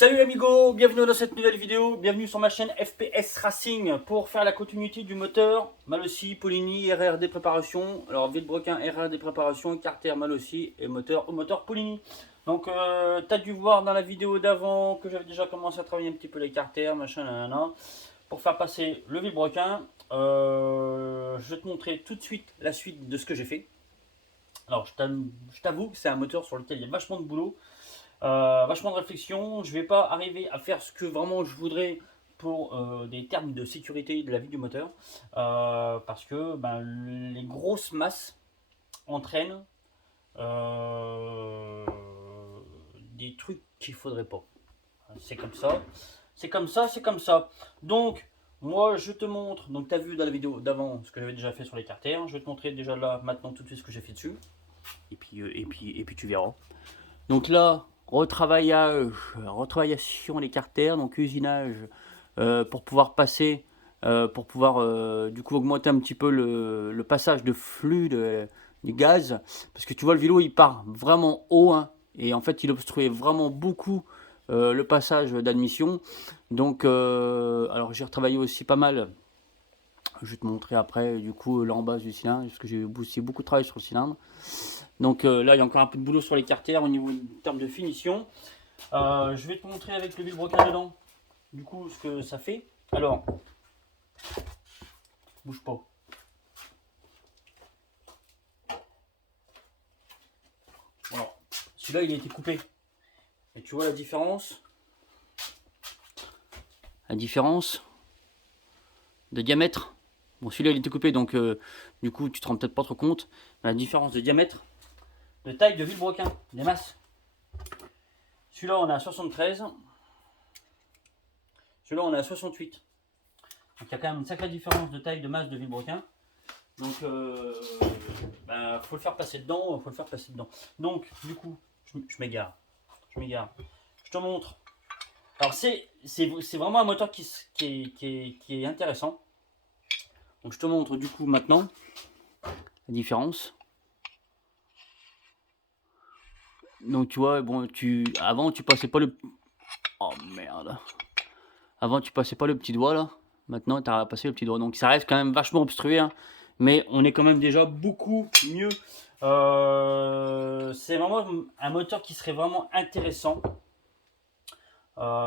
Salut amigo, bienvenue dans cette nouvelle vidéo, bienvenue sur ma chaîne FPS Racing pour faire la continuité du moteur Malossi, Polini, RRD préparation. Alors Villebrequin, RRD préparation, Carter Malossi et moteur au moteur Polini. Donc tu as dû voir dans la vidéo d'avant que j'avais déjà commencé à travailler un petit peu les carters, machin, nanana, pour faire passer le Villebrequin. Je vais te montrer tout de suite la suite de ce que j'ai fait. Alors je t'avoue que c'est un moteur sur lequel il y a vachement de boulot. Vachement de réflexion. Je vais pas arriver à faire ce que vraiment je voudrais pour des termes de sécurité de la vie du moteur, parce que les grosses masses entraînent des trucs qu'il faudrait pas. C'est comme ça, c'est comme ça, c'est comme ça. Donc moi je te montre, donc tu as vu dans la vidéo d'avant ce que j'avais déjà fait sur les carters. Je vais te montrer déjà là maintenant tout de suite ce que j'ai fait dessus, et puis tu verras. Donc là, retravaillation des carters, donc usinage, pour pouvoir passer, pour pouvoir du coup augmenter un petit peu le passage de flux du gaz. Parce que tu vois, le vélo il part vraiment haut, hein, et en fait il obstruait vraiment beaucoup le passage d'admission. Donc, alors j'ai retravaillé aussi pas mal. Je vais te montrer après du coup l'embase du cylindre, parce que j'ai aussi beaucoup de travail sur le cylindre. Donc là, il y a encore un peu de boulot sur les carters au niveau en termes de finition. Je vais te montrer avec le Villebrequin dedans, du coup, ce que ça fait. Alors, bouge pas. Voilà. Celui-là, il a été coupé. Et tu vois la différence? La différence de diamètre. Bon, celui-là, il a été coupé, donc du coup, tu te rends peut-être pas trop compte. La différence de diamètre, de taille de Villebrequin, des masses. Celui-là, on est à 73. Celui-là, on est à 68. Donc, il y a quand même une sacrée différence de taille de masse de Villebrequin. Donc, faut le faire passer dedans, faut le faire passer dedans. Donc, du coup, je m'égare. Je m'égare. Je te montre. Alors, c'est vraiment un moteur qui est intéressant. Donc, je te montre du coup maintenant la différence. Donc, tu vois, bon, avant, tu passais pas le. Oh merde. Avant, tu passais pas le petit doigt là. Maintenant, tu as passé le petit doigt. Donc, ça reste quand même vachement obstrué, hein. Mais on est quand même déjà beaucoup mieux. C'est vraiment un moteur qui serait vraiment intéressant.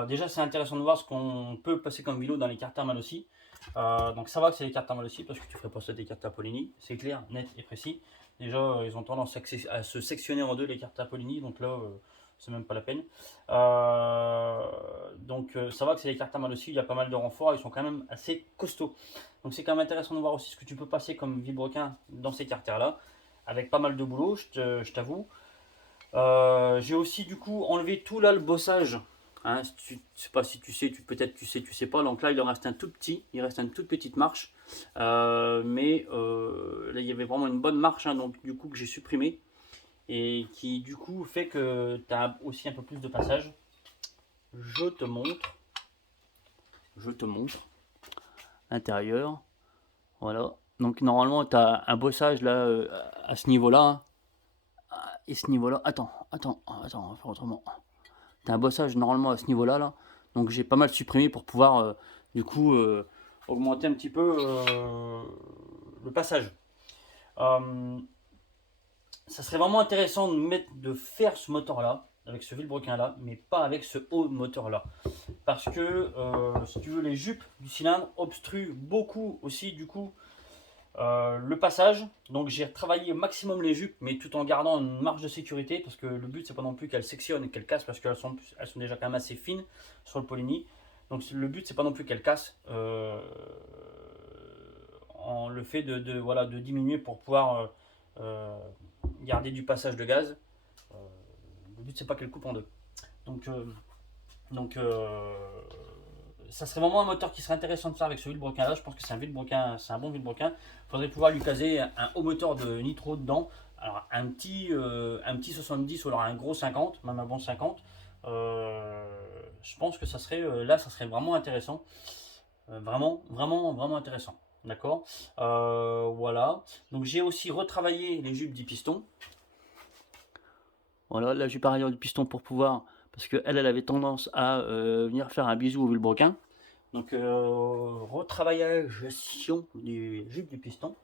Déjà, c'est intéressant de voir ce qu'on peut passer comme vélo dans les carters Malossi. Donc, ça va que c'est les carters Malossi parce que tu ferais pas ça des carters Polini. C'est clair, net et précis. Déjà, ils ont tendance à se sectionner en deux les carters Polini. Donc là, c'est même pas la peine. Ça va que c'est les carters Malossi. Il y a pas mal de renforts. Ils sont quand même assez costauds. Donc, c'est quand même intéressant de voir aussi ce que tu peux passer comme Villebrequin dans ces carters là. Avec pas mal de boulot, je t'avoue. J'ai aussi du coup enlevé tout là le bossage. Hein, je sais pas si tu sais, peut-être tu sais, tu sais pas. Donc là, il en reste un tout petit, il reste une toute petite marche. Là, il y avait vraiment une bonne marche, hein, donc du coup que j'ai supprimé et qui du coup fait que tu as aussi un peu plus de passage. Je te montre, je te montre l'intérieur. Voilà. Donc normalement, tu as un bossage là à ce niveau-là, hein. Et ce niveau-là, attends, on va faire autrement. T'as un bossage normalement à ce niveau-là, là. Donc j'ai pas mal supprimé pour pouvoir, du coup, augmenter un petit peu le passage. Euh, Ça serait vraiment intéressant de faire ce moteur-là, avec ce Villebrequin-là, mais pas avec ce haut moteur-là. Parce que, si tu veux, les jupes du cylindre obstruent beaucoup aussi, du coup, le passage. Donc j'ai travaillé au maximum les jupes, mais tout en gardant une marge de sécurité, parce que le but c'est pas non plus qu'elles sectionnent et qu'elles cassent, parce qu'elles sont déjà quand même assez fines sur le Polini. Donc le but c'est pas non plus qu'elles cassent, en le fait voilà, de diminuer pour pouvoir garder du passage de gaz. Euh, le but c'est pas qu'elles coupent en deux. Donc, euh, donc ça serait vraiment un moteur qui serait intéressant de faire avec ce Villebrequin là. Je pense que c'est un bon Villebrequin. Il faudrait pouvoir lui caser un haut moteur de nitro dedans. Alors un petit 70 ou alors un gros 50, même un bon 50. Je pense que ça serait là, ça serait vraiment intéressant. Vraiment intéressant. D'accord. Voilà. Donc j'ai aussi retravaillé les jupes du piston. Voilà, la jupe arrière du piston pour pouvoir parce qu'elle avait tendance à venir faire un bisou au vilebrequin. Donc retravaillation du jus du piston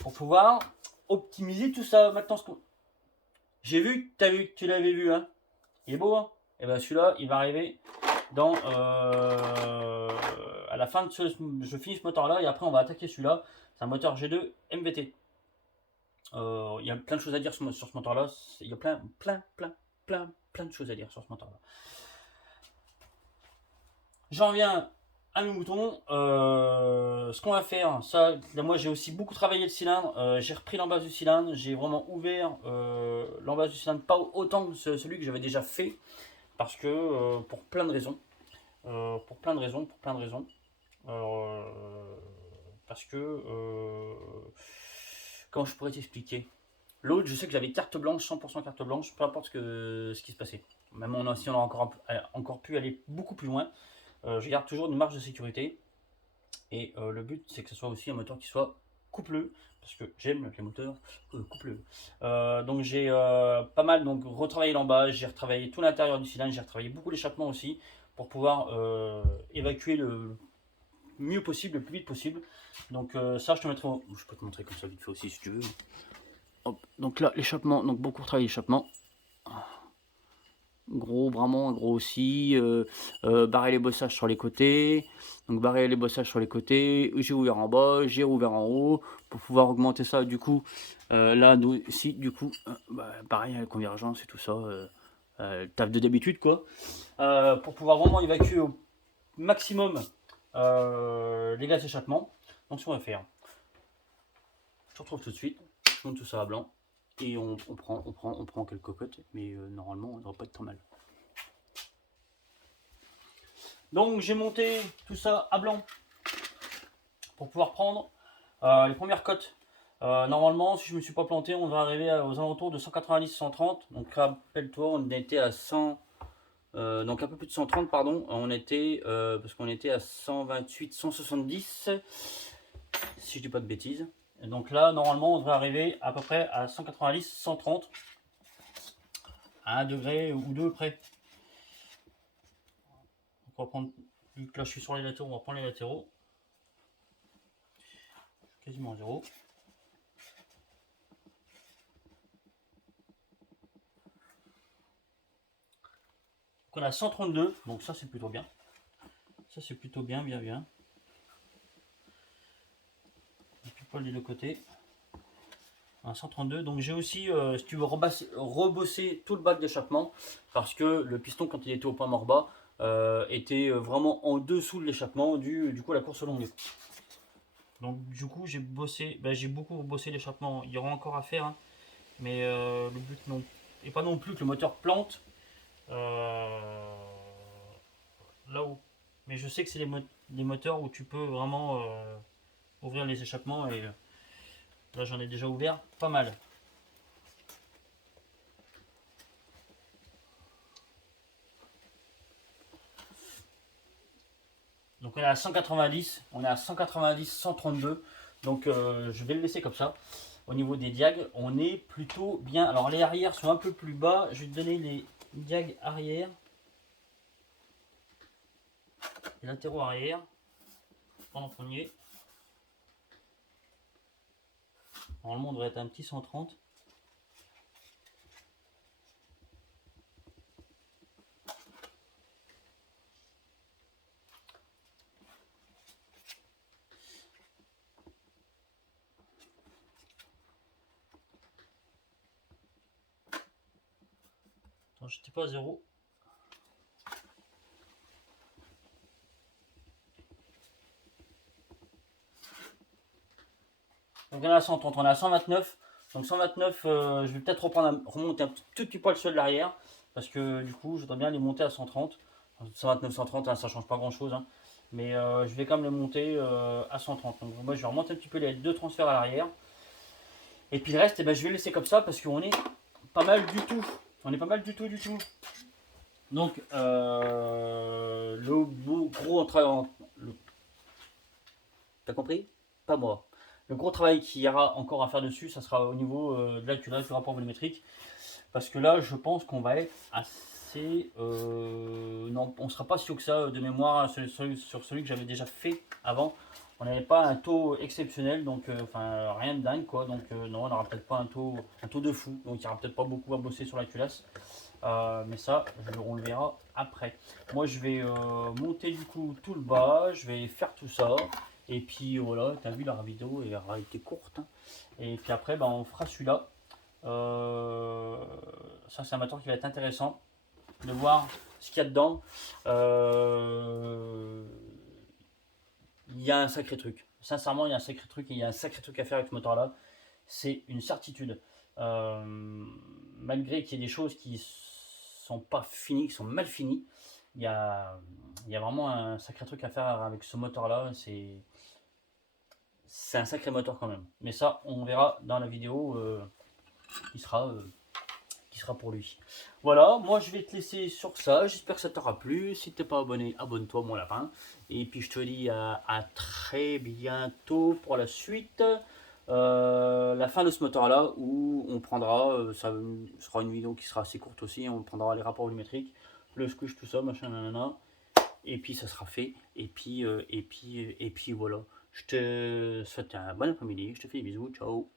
pour pouvoir optimiser tout ça. Maintenant, j'ai vu que tu l'avais vu, hein. Il est beau, hein. Et bien celui-là, il va arriver dans à la fin de je finis ce moteur-là et après on va attaquer celui-là. C'est un moteur G2 MVT. Il y a plein de choses à dire sur ce moteur-là. Il y a plein de choses à dire sur ce moteur-là. J'en viens à mes moutons. Ce qu'on va faire, ça, là, moi j'ai aussi beaucoup travaillé le cylindre. J'ai repris l'embase du cylindre. J'ai vraiment ouvert l'embase du cylindre, pas autant que celui que j'avais déjà fait, parce que pour plein de raisons. Parce que comment je pourrais t'expliquer? L'autre, je sais que j'avais carte blanche, 100% carte blanche, peu importe ce qui se passait. Même si on a encore pu aller beaucoup plus loin, je garde toujours une marge de sécurité. Et le but, c'est que ce soit aussi un moteur qui soit coupleux, parce que j'aime les moteurs coupleux. Donc j'ai pas mal retravaillé l'emballage, j'ai retravaillé tout l'intérieur du cylindre, j'ai retravaillé beaucoup l'échappement aussi, pour pouvoir évacuer le mieux possible, le plus vite possible. Donc ça, je te mettrai. Je peux te montrer comme ça vite fait aussi si tu veux. Hop. Donc là, l'échappement, donc beaucoup retravaillé l'échappement. Gros, vraiment gros aussi. Barrer les bossages sur les côtés. Donc barrer les bossages sur les côtés. J'ai ouvert en bas, j'ai ouvert en haut pour pouvoir augmenter ça. Du coup, là, si du coup, pareil, la convergence et tout ça, taf de d'habitude quoi. Pour pouvoir vraiment évacuer au maximum les gaz d'échappement. Donc ce qu'on va faire, je te retrouve tout de suite. Je monte tout ça à blanc et on prend quelques cocottes, mais normalement on ne devrait pas être trop mal. Donc j'ai monté tout ça à blanc pour pouvoir prendre les premières cotes. Normalement, si je ne me suis pas planté, on va arriver aux alentours de 190-130. Donc rappelle-toi, on était à 100, donc un peu plus de 130, pardon. On était, parce qu'on était à 128-170, si je dis pas de bêtises. Et donc là, normalement, on devrait arriver à peu près à 190-130, à 1 degré ou 2 près. Donc on va prendre, vu que là je suis sur les latéraux, on va prendre les latéraux. Quasiment à 0. Donc on a 132, donc ça c'est plutôt bien. Ça c'est plutôt bien. Et puis pas les deux côtés. Un 132, donc j'ai aussi, si tu veux rebosser tout le bac d'échappement, parce que le piston quand il était au point mort bas était vraiment en dessous de l'échappement, du coup la course longue. Donc du coup j'ai beaucoup bossé l'échappement, il y aura encore à faire, hein, mais le but non, et pas non plus que le moteur plante là-haut. Mais je sais que c'est des moteurs où tu peux vraiment ouvrir les échappements et là j'en ai déjà ouvert pas mal. Donc on est à 190, on est à 190, 132. Donc je vais le laisser comme ça. Au niveau des diags, on est plutôt bien. Alors les arrières sont un peu plus bas. Je vais te donner les diags arrière. Les latéraux arrière. En premier. Normalement on devrait être un petit 130. Attends, j'étais pas à 0. Donc on est à 130, on est à 129. Donc 129, je vais peut-être remonter un tout petit poil sur de l'arrière. Parce que du coup, je voudrais bien les monter à 130. 129, 130, hein, ça change pas grand chose. Hein. Mais je vais quand même les monter à 130. Donc moi, je vais remonter un petit peu les deux transferts à l'arrière. Et puis le reste, je vais le laisser comme ça parce qu'on est pas mal du tout. On est pas mal du tout. Donc le gros travail. T'as compris? Pas moi. Le gros travail qu'il y aura encore à faire dessus, ça sera au niveau de l'acculage du rapport volumétrique. Parce que là, je pense qu'on va être à c'est... non, on ne sera pas sûr que ça de mémoire sur celui que j'avais déjà fait avant. On n'avait pas un taux exceptionnel, donc enfin rien de dingue quoi. Donc non, on n'aura peut-être pas un taux de fou. Donc il n'y aura peut-être pas beaucoup à bosser sur la culasse. Mais ça, on le verra après. Moi, je vais monter du coup tout le bas. Je vais faire tout ça. Et puis voilà, tu as vu la vidéo, elle a été courte, hein. Et puis après, ben, on fera celui-là. Ça, c'est un moteur qui va être intéressant de voir ce qu'il y a dedans. Il y a un sacré truc. Sincèrement, il y a un sacré truc et il y a un sacré truc à faire avec ce moteur-là. C'est une certitude. Malgré qu'il y ait des choses qui sont pas finies, qui sont mal finies, il y a vraiment un sacré truc à faire avec ce moteur-là. C'est un sacré moteur quand même. Mais ça, on verra dans la vidéo qui sera pour lui. Voilà, moi je vais te laisser sur ça. J'espère que ça t'aura plu. Si t'es pas abonné, abonne-toi mon lapin. Et puis je te dis à très bientôt pour la suite. La fin de ce moteur là où on prendra, ça sera une vidéo qui sera assez courte aussi. On prendra les rapports volumétriques, le squish, tout ça, machin, nanana. Et puis ça sera fait. Et puis voilà. Je te souhaite un bon après-midi. Je te fais des bisous. Ciao.